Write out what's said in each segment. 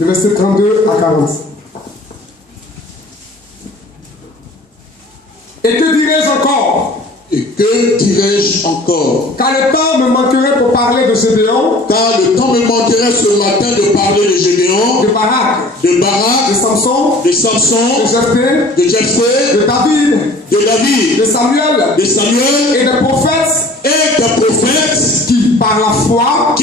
Le verset 32 à 40. Et que dirais-je encore? Et que dirais-je encore? Car le temps me manquerait pour parler de Gédéon. Car le temps me manquerait ce matin de parler de Gédéon, De Barak. de Barak, De Samson. de Samson, De Jephthé. de Jephthé, De David. de David, De Samuel. de Samuel Et des prophètes et des prophètes qui, par la foi,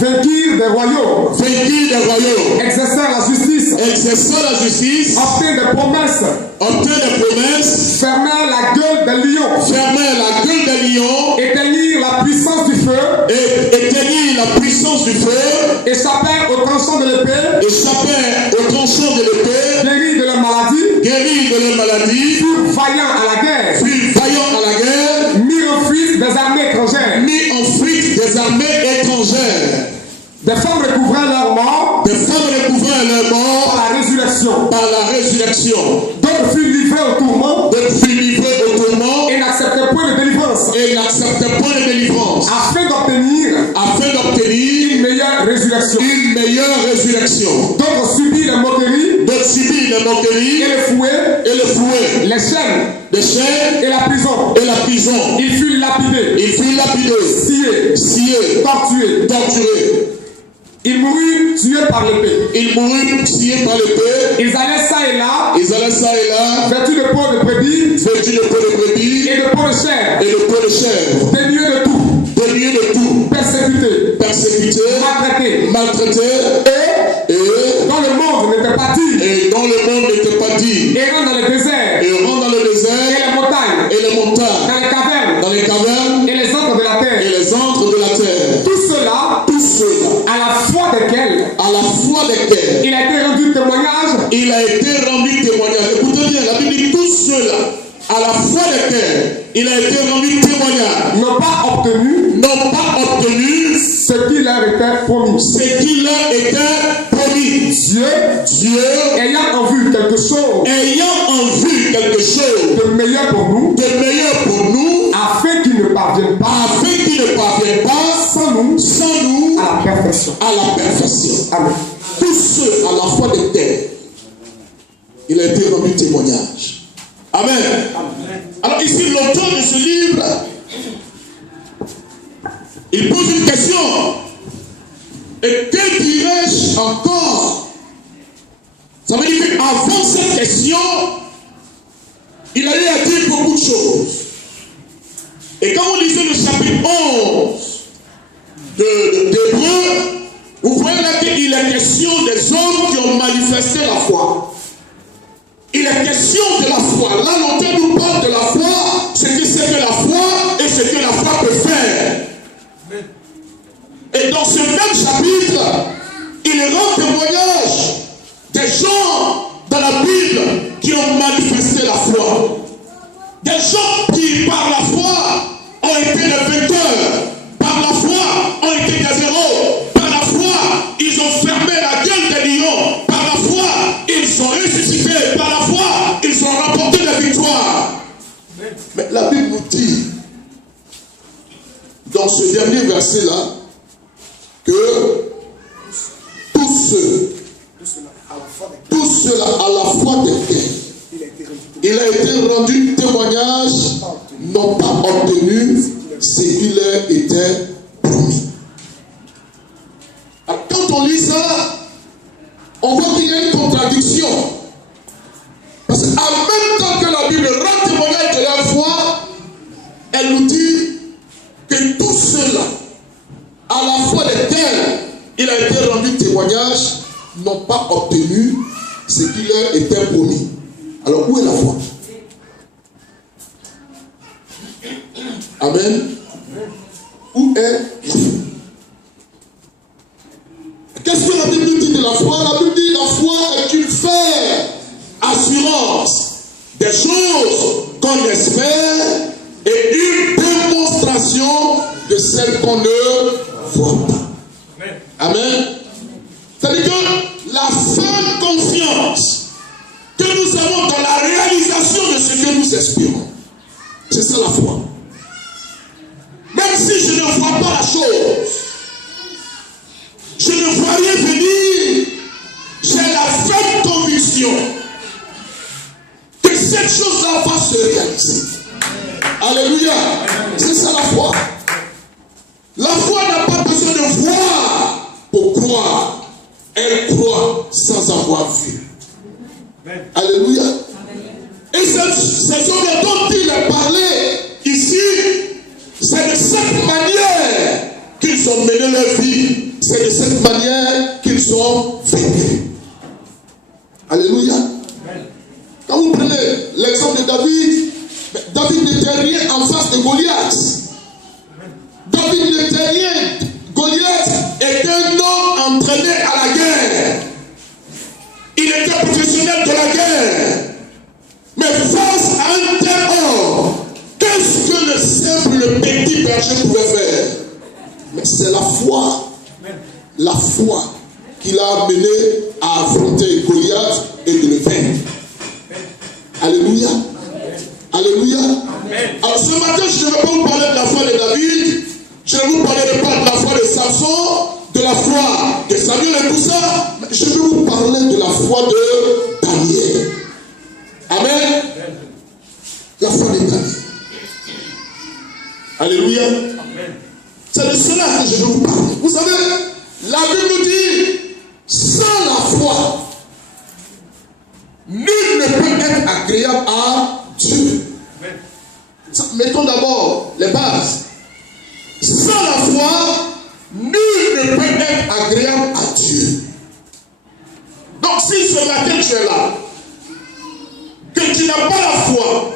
vainquirent des royaumes. vainquirent des royaumes, Exercèrent la justice. exerçant la justice, Obtinrent des promesses. obtinrent des promesses, Fermèrent la gueule des lions. fermèrent la gueule des lions, Éteignirent la puissance du feu. et éteignirent la puissance du feu, Échappèrent au tranchant de l'épée. échappèrent au tranchant de l'épée, Guéris de la maladie. guéris de leur maladie, Furent vaillants à la guerre. furent vaillants à la guerre, Mis en fuite des armées étrangères. mis en fuite des armées étrangères. Des femmes recouvrèrent leur mort Des femmes recouvrèrent leur par mort la résurrection. par la résurrection. D'autres furent livrés au tourment D'autres furent livrés au tourment et n'acceptaient point de délivrance. et n'acceptaient point de délivrance, Afin d'obtenir afin d'obtenir une meilleure résurrection. une meilleure résurrection. D'autres subirent les moqueries D'autres subirent les moqueries et les fouets, et le fouet, les chaînes les chaînes et la prison. et la prison. Ils furent lapidés, Ils furent lapidés, sciés, sciés, torturés. torturés. Ils moururent tués par l'épée. Ils moururent sciés par l'épée. Ils allaient ça et là, Ils allaient ça et là, vêtus de peau de brebis vêtus de peau de brebis et de peau de chair, et de peau de chair, dénués de tout, dénués de tout, persécutés, persécutés, maltraités, maltraités, et et dont le monde n'était pas dit, dont le monde n'était pas dit, errant dans le désert, errant dans le et désert les montagnes, et les montagnes, dans les cavernes, dans les cavernes et les antres de la et terre. les antres de la terre. Tout cela, Tous ceux-là, à la foi desquels à la foi desquels il a été rendu témoignage il a été rendu témoignage. Écoutez bien, la Bible dit tous ceux-là, à la foi desquels il a été rendu témoignage, n'ont pas obtenu n'ont pas obtenu ce qui leur était promis. ce qui leur était promis. Dieu, Ayant en vue quelque chose ayant en vue quelque chose de meilleur pour nous, de meilleur pour nous, afin qu'ils ne parviennent pas afin qu'il ne parvienne pas sans nous à la perfection. à la perfection. Amen. Tous ceux à la foi desquels il a été rendu témoignage. Amen. Alors ici, l'auteur de ce livre, il pose une question. Et que dirais-je encore? Ça veut dire qu'avant cette question, il a eu à dire beaucoup de choses. Et quand vous lisez le chapitre 11 d'Hébreux, vous voyez là qu'il est question des hommes qui ont manifesté la foi. Il est question de la foi. Là, l'auteur nous parle de la foi, ce que c'est que la foi et ce que la foi peut faire. Et dans ce même chapitre, il rend témoignage des gens dans la Bible qui ont manifesté la foi. Des gens qui, par la foi, ont été des vainqueurs. Par la foi, ont été des héros. Par la foi, ils ont fermé la gueule des lions. Par la foi, ils sont ressuscités. Par la foi, ils ont remporté la victoire. Mais la Bible nous dit, dans ce dernier verset-là, que tous ceux-là à la foi desquels il a été rendu témoignage n'ont pas obtenu ce qui leur était promis. Alors, quand on lit ça, on voit qu'il y a une contradiction. Parce qu'en même temps que la Bible rend témoignage de la foi, elle nous dit que tous ceux-là, à la foi desquels il a été rendu témoignage, n'ont pas obtenu ce qui leur était promis. Alors, où est la foi? Amen. Où est la foi? Qu'est-ce que la Bible dit de la foi? La Bible dit la foi est une ferme assurance des choses qu'on espère et une démonstration de celles qu'on ne voit pas. Amen. C'est-à-dire que la ferme confiance que nous avons dans la réalisation de ce que nous espérons, c'est ça la foi. Même si je ne vois pas la chose, je ne vois rien venir, croire. Elle croit sans avoir vu. Alléluia. Et ces hommes dont il a parlé ici, c'est de cette manière qu'ils ont mené leur vie. C'est de cette manière qu'ils ont vécu. Alléluia. Quand vous prenez l'exemple de David, David n'était rien en face de Goliath. David n'était rien. Goliath était un homme entraîné à la guerre. Il était professionnel de la guerre. Mais face à un tel homme, qu'est-ce que le simple, le petit berger pouvait faire? Mais c'est la foi. La foi qui l'a amené à affronter Goliath et de le vaincre. Alléluia. Alléluia. Alors ce matin, je ne vais pas vous parler de la foi de David. Je ne vous parlerai pas de la foi de Samson, de la foi de Samuel et tout ça. Mais je vais vous parler de la foi de Daniel. Amen. La foi de Daniel. Alléluia. C'est de cela que je veux vous parler. Vous savez, la Bible nous dit, sans la foi, nul ne peut être agréable à Dieu. Mettons d'abord les bases. Sans la foi, nul ne peut être agréable à Dieu. Donc si ce matin tu es là, que tu n'as pas la foi,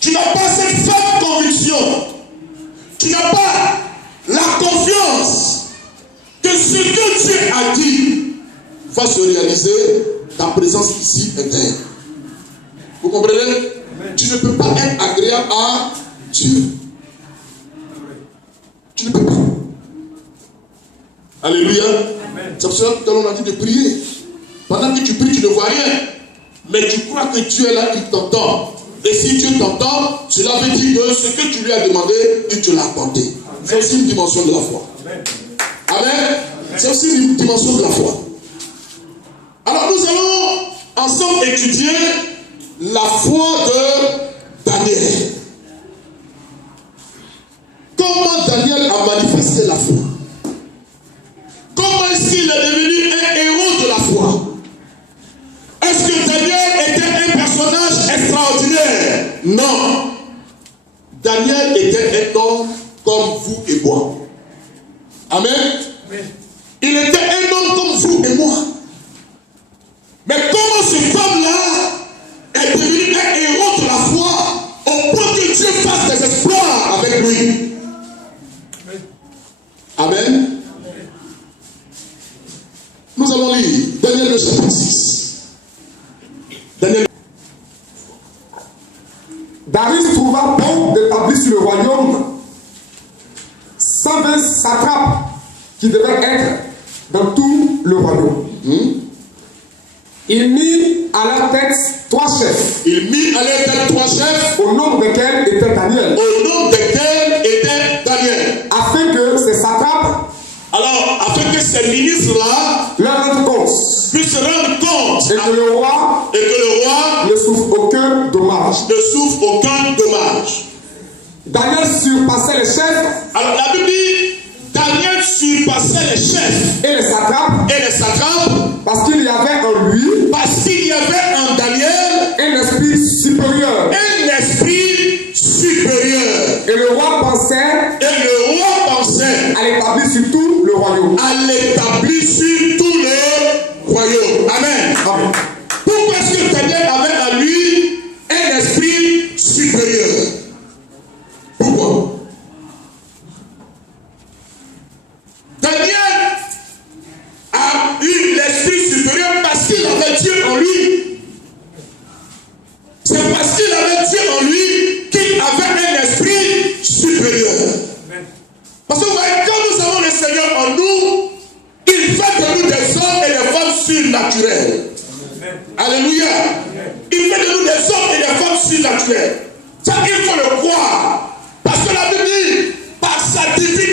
tu n'as pas cette ferme conviction, tu n'as pas la confiance que ce que Dieu a dit va se réaliser, ta présence ici est terre. Vous comprenez? Tu ne peux pas être agréable à Dieu. Tu ne peux pas. Alléluia. C'est pour cela que l'on a dit de prier. Pendant que tu pries, tu ne vois rien. Mais tu crois que Dieu est là, il t'entend. Et si Dieu t'entend, cela veut dire que ce que tu lui as demandé, il te l'a apporté. C'est aussi une dimension de la foi. Amen. C'est aussi une dimension de la foi. Alors nous allons ensemble étudier la foi de Daniel. Comment Daniel a manifesté la foi? Comment est-ce qu'il est devenu un héros de la foi? Est-ce que Daniel était un personnage extraordinaire? Non. Daniel était un homme comme vous et moi. Amen. Il était un homme comme vous et moi. Mais comment cet homme-là est devenu un héros de la foi au point que Dieu fasse des exploits avec lui? Amen. Nous allons lire Daniel le chapitre 6. Daniel. Darius trouva bon d'établir sur le royaume 120 satrapes qui devaient être dans tout le royaume. Il mit à leur tête 3 chefs. Il mit à leur tête 3 chefs. Au nombre desquels était Daniel. Au nombre desquels était Daniel. Afin que ces satrapes, alors, afin que ces ministres-là leur rendent compte. Puissent se rendre compte. Et que le roi ne souffre aucun dommage. Ne souffre aucun dommage. Daniel surpassait les chefs. Alors la Bible dit, Daniel surpassait les chefs. Et les satrapes. Parce qu'il y avait en lui. Parce qu'il y avait en Daniel. Un esprit supérieur. Un esprit supérieur. Et le roi pensait. À l'établir sur tout le royaume. À l'établir sur tout le royaume. Amen. Amen. Pourquoi est-ce que Daniel avait en lui un esprit supérieur? Pourquoi? Daniel a eu l'esprit supérieur parce qu'il avait Dieu en lui. C'est parce qu'il avait Dieu en lui qu'il avait un esprit supérieur. Parce que vous voyez, quand nous avons le Seigneur en nous, il fait de nous des hommes et des femmes surnaturels. Alléluia. Il fait de nous des hommes et des femmes surnaturels. Ça, il faut le croire. Parce que la Bible dit, par sa divinité,